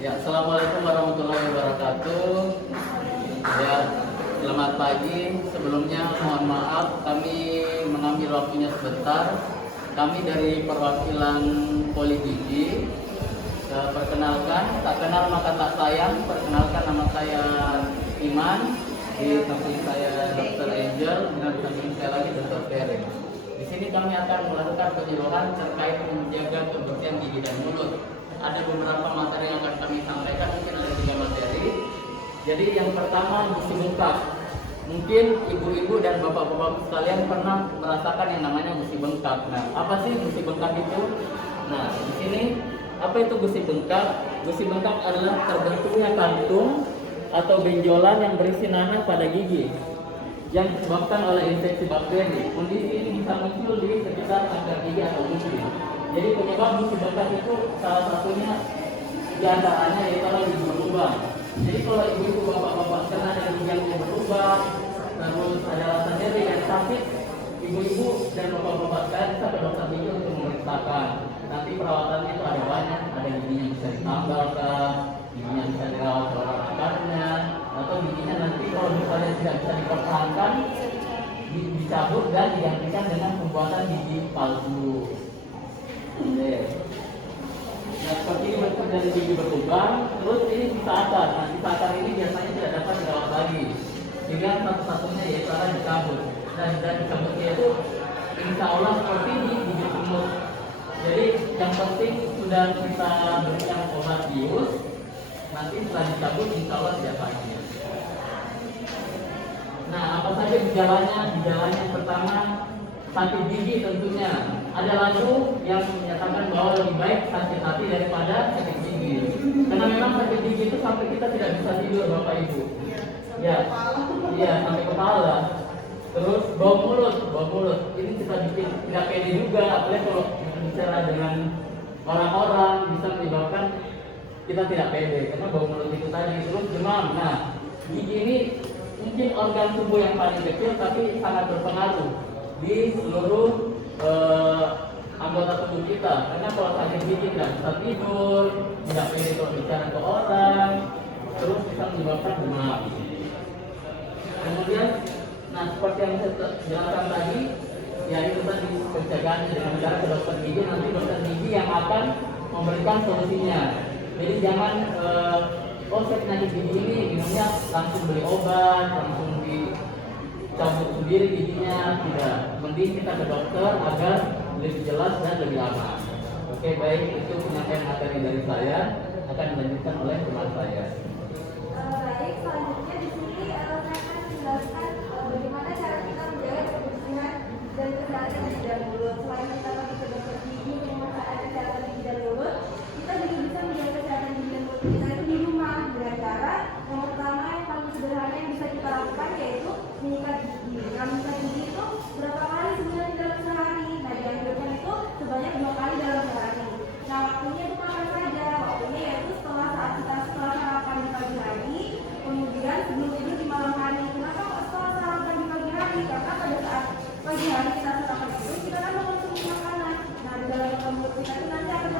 Ya, assalamualaikum warahmatullahi wabarakatuh. Ya, selamat pagi. Sebelumnya mohon maaf kami mengambil waktunya sebentar. Kami dari perwakilan Poli Gigi. Perkenalkan, tak kenal maka tak sayang. Perkenalkan, nama saya Iman. Di samping saya Dr. Angel, dan di samping saya lagi Dr. Ferry. Di sini kami akan melakukan penyuluhan terkait menjaga kebersihan gigi dan mulut. Ada beberapa materi yang akan kami sampaikan, mungkin ada 3 materi. Jadi yang pertama, gusi bengkak. Mungkin ibu-ibu dan bapak-bapak sekalian pernah merasakan yang namanya gusi bengkak. Nah, apa sih gusi bengkak itu? Nah, di sini apa itu gusi bengkak? Gusi bengkak adalah terbentuknya kantung atau benjolan yang berisi nanah pada gigi yang disebabkan oleh infeksi bakteri. Kondisi ini bisa muncul di sekitar cangkang gigi atau gusi. Jadi penyebab gusi bengkak itu salah satunya diantaranya yaitu gigi berlubang. Jadi kalau ibu-ibu bapak-bapak kena dengan gigi yang berlubang, terus ada rasa nyeri dan sakit, ibu-ibu dan bapak-bapak sekalian bisa ke dokter gigi untuk memeriksakan. Nanti perawatannya itu ada banyak, ada giginya bisa ditambahkan, giginya bisa dirawat oleh akarnya, atau giginya nanti kalau misalnya tidak bisa dipertahankan, dicabut dan digantikan dengan pembuatan gigi palsu. Nah, seperti ini bentuk dari gigi berlubang, terus ini sisa akar. Nah, sisa akar ini biasanya tidak dapat dirawat lagi, sehingga satu-satunya yaitu adalah dicabut. Dan dicabutnya itu insya Allah seperti di gigi semut. Jadi yang penting sudah kita berikan obat bius, nanti setelah dicabut insya Allah tidak sakit. Nah, apa saja gejalanya? Gejalanya yang pertama, sakit gigi tentunya. Ada lagu yang menyatakan bahwa lebih baik sakit hati daripada sakit gigi. Karena memang sakit gigi itu sampai kita tidak bisa tidur, Bapak Ibu. Ya, iya sampai kepala. Terus bau mulut. Ini kita bikin tidak pede juga, apalagi kalau bicara dengan orang-orang bisa menyebabkan kita tidak pede karena bau mulut itu tadi. Terus demam. Nah, gigi ini mungkin organ tubuh yang paling kecil tapi sangat berpengaruh di seluruh anggota tubuh kita. Karena kalau sakit gigi tidak bisa tidur, tidak pede kalau bicara ke orang, terus bisa menyebabkan demam. Kemudian, nah seperti yang saya jelaskan tadi, ya itu tadi pencegahan dengan cara ke dokter gigi. Nanti dokter gigi yang akan memberikan solusinya. Jadi jangan saya penyakit gigi ini minumnya langsung beli obat, langsung dicabut sendiri giginya, tidak. Mending kita ke dokter agar lebih jelas dan lebih aman. Oke, baik, itu penyampaian materi dari saya, akan dilanjutkan oleh teman saya. Baik, selanjutnya di sini saya akan menjelaskan bagaimana cara kita menjaga kebersihan dan kesehatan gigi dan mulut. Selain kita pergi ke dokter gigi untuk memeriksakan kesehatan gigi dan mulut, kita juga bisa menjaga kesehatan gigi dan mulut kita itu di rumah dengan cara yang pertama yang paling sederhana yang bisa kita lakukan yaitu menyikat gigi. Nah, menyikat gigi itu berapa kali sebenarnya dalam sehari? Nah, dianjurkan itu sebanyak 2 kali dalam sehari. Nah, waktunya itu kapan saja? Waktunya yaitu setelah saat kita setelah sarapan di pagi hari, kemudian sebelum tidur di malam hari. Kenapa setelah sarapan di pagi hari? Karena pada saat pagi hari kita sarapan itu kita kan mengonsumsi makanan. Nah, di dalam mulut kita itu nanti akan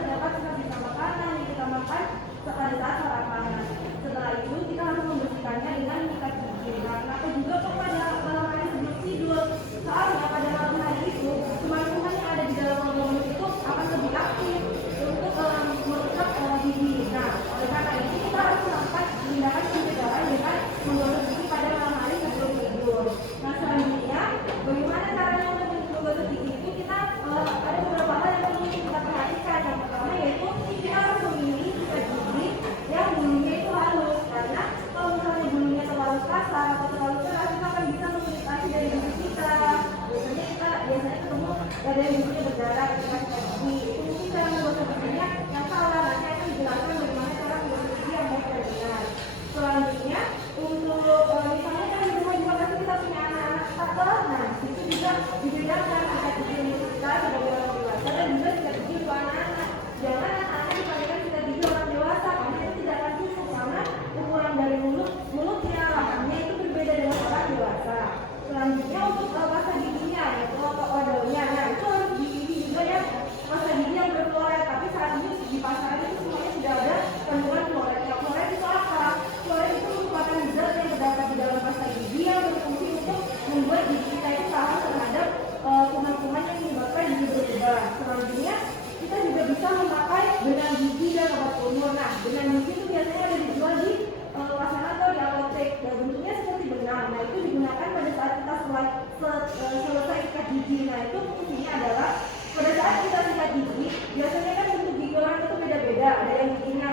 selesai sikat gigi. Nah itu fungsinya adalah pada saat kita sikat gigi, biasanya kan bentuk gigi orang itu beda-beda. Ada yang giginya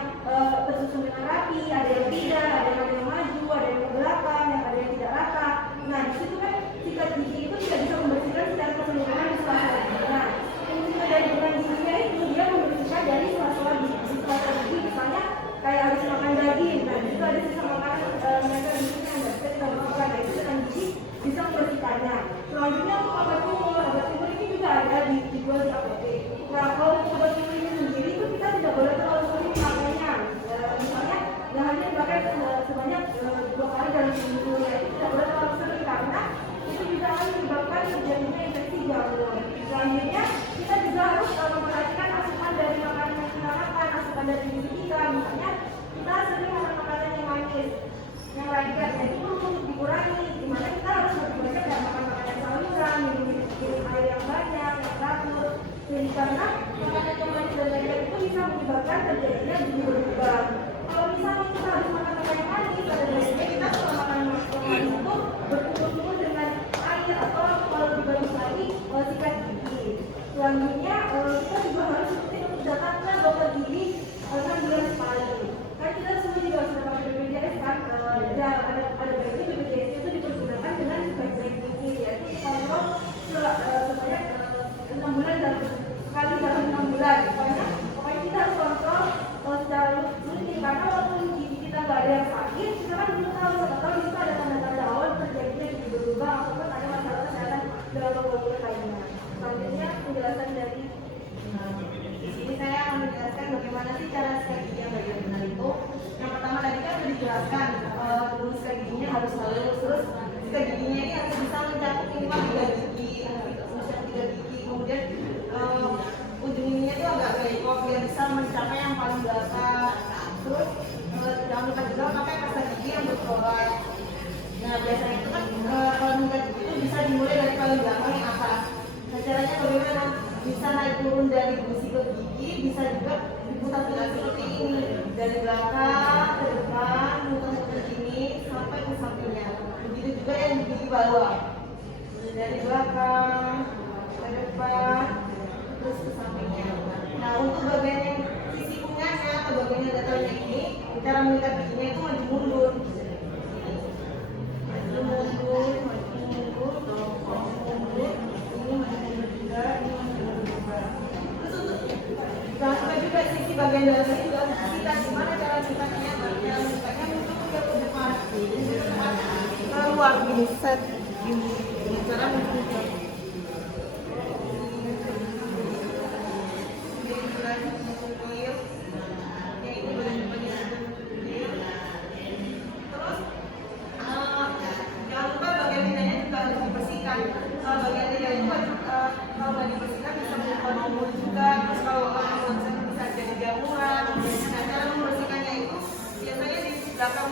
tersusun dengan rapi, ada yang tidak, ada yang maju, ada yang ke belakang, ada yang tidak rata. Nah di situ kan sikat gigi itu tidak bisa membersihkan secara keseluruhan di sela-sela gigi. Nah fungsi dari bukan giginya itu dia membersihkan dari sela-sela gigi, misalnya kayak habis makan daging. Nah itu ada sisa makanan mereka di sini yang nggak bisa kita bersihkan. Nah itu dengan gigi bisa membersihkannya. Selanjutnya untuk obat kumur ini juga ada dijual di apotek. Nah kalau obat kumur ini sendiri itu kita tidak boleh terlalu sering memakainya. Misalnya hanya dipakai sebanyak 2 kali dalam seminggu. Ya itu tidak boleh terlalu sering karena itu juga akan menyebabkan terjadinya infeksi jamur. Selanjutnya kita juga harus memperhatikan asupan dari makanan yang kita makan, asupan dari gizi kita. Misalnya kita sering makan makanan yang manis, yang lengket, nah itu perlu dikurangi. Dimana kita harus lebih banyak dan makan makanan sayuran, minum air yang banyak, yang teratur. Jadi karena makanan yang manis dan lengket itu bisa menyebabkan terjadinya gizi berlubang. Kalau misalnya kita harus makan makanan yang manis, pada dasarnya kita kalau makan makanan manis itu berkumpul dengan air atau kalau lebih bagus lagi sikat gigi. Selanjutnya kita juga harus rutin untuk datang ke dokter gigi 6 bulan sekali. Kan kita semua juga sudah pakai BPJS kan, ada baiknya BPJS itu dipergunakan dengan sebaik-baik mungkin, yaitu dikontrol sebanyak 6 bulan dan sekali dalam 6 bulan. Pokoknya kita harus kontrol secara rutin karena walaupun gigi kita nggak ada yang sakit, kita kan belum tahu atau itu ada tanda-tanda awal terjadinya gigi berlubang ataupun ada masalah kesehatan dalam beberapa lainnya. Selanjutnya penjelasan dari di sini saya akan menjelaskan bagaimana sih cara sikat gigi yang baik dan benar itu. Yang pertama tadi kan sudah dijelaskan, dulu sikat giginya harus halus, terus sikat giginya ini harus bisa mencakup minimal 3 gigi, misalnya 3 gigi, kemudian ujung ininya itu agak bengkok biar bisa mencapai yang paling belakang. Terus jangan lupa juga pakai pasta gigi yang berfluoride. Nah biasanya itu kan kalau mengikat gigi itu bisa dimulai dari paling belakang yang atas. Nah caranya bagaimana? Bisa naik turun dari gusi ke gigi, bisa juga diputar-putar seperti ini dari belakang ke depan, muter-muter ini sampai ke sampingnya. Begitu juga yang di gigi bawah, dari belakang ke depan terus ke sampingnya. Nah untuk bagian yang sisi punggungnya atau bagian yang datarnya ini, cara mengikat giginya itu maju mundur, maju mundur, maju mundur, mundur, ini maju mundur juga, ini maju mundur juga. Terus untuk jangan sampai juga sisi bagian dalamnya juga kita gimana cara mengikatnya, cara mengikatnya mundur ke depan, keluar gini set, gini cara mengikatnya. Bagian lidah itu kalau nggak dibersihkan bisa berupa lumut juga, terus kalau orang bisa jadi jamuran. Nah cara membersihkannya itu biasanya di belakang